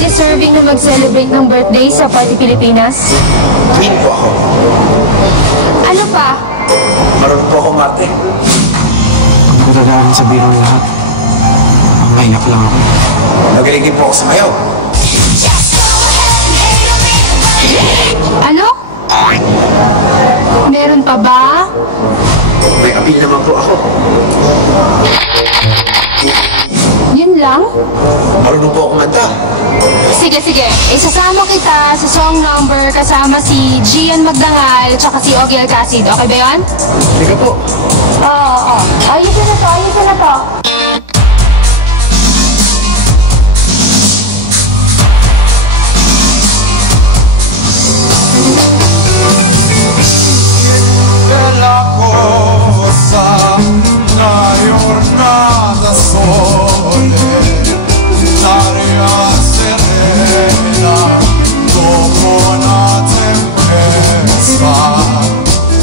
deserving na mag-celebrate ng birthday sa Party Pilipinas? Queen po ako. Ano pa? Marunong po ako mate. Ang katagalan sa biro lahat. Ang mahiyak lang ako. Magaling din po ako sa mayaw. Ano? Meron pa ba? May appeal naman po ako. Yun lang? Marunong po ako kumanta. Sige, isasama kita sa song number kasama si Gian Magdangal at si Ogie Alcacid. Okay ba yun? Sige po. Oo. Ayusin na to. La cosa, la giornata sole, l'aria serena, dopo una tempesta,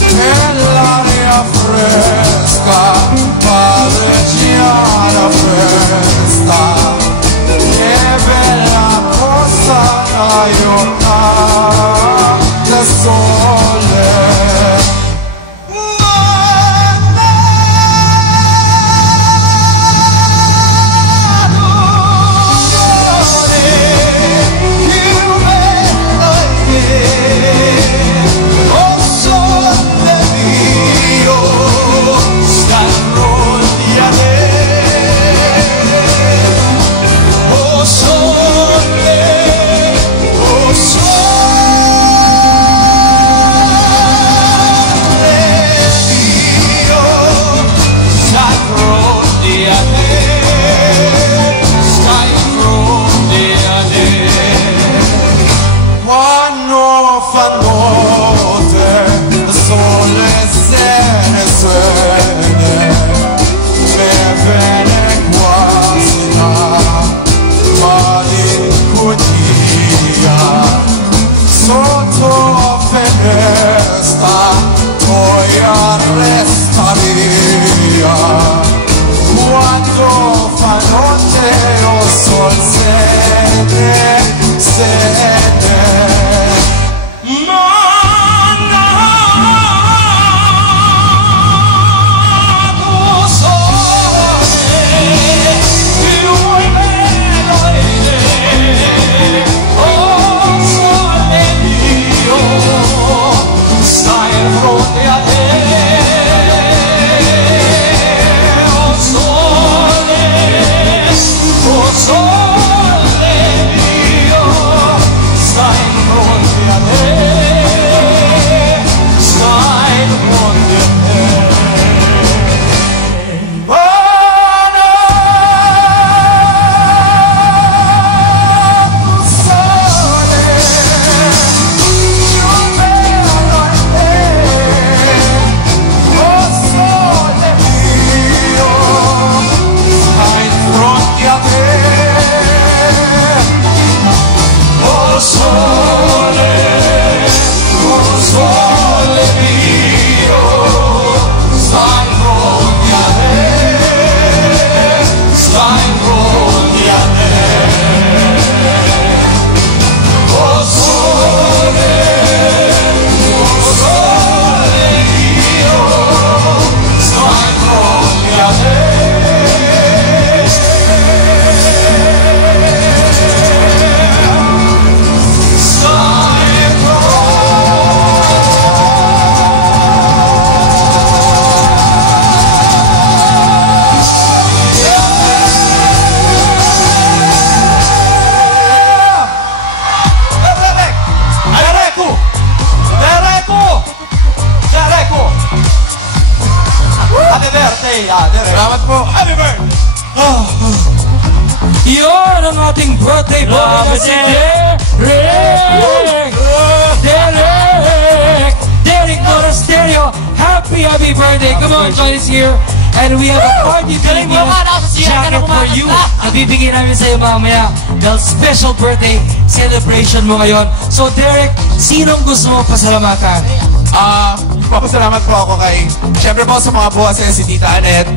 e l'aria fresca, padreggia la festa, che bella cosa, la giornata sole. Salamat po. Happy birthday! Yun ang ating birthday boy na si Derek Monasterio. Happy birthday. Come on, join us here. And we have a Party Pilipinas jacket for you. Nabibigay namin sa iyo mamaya dahil special birthday celebration mo ngayon. So Derek, sinong gusto mo pasalamatan? Papasalamat po ako kay, siyempre po sa mga boses, si Tita Annette,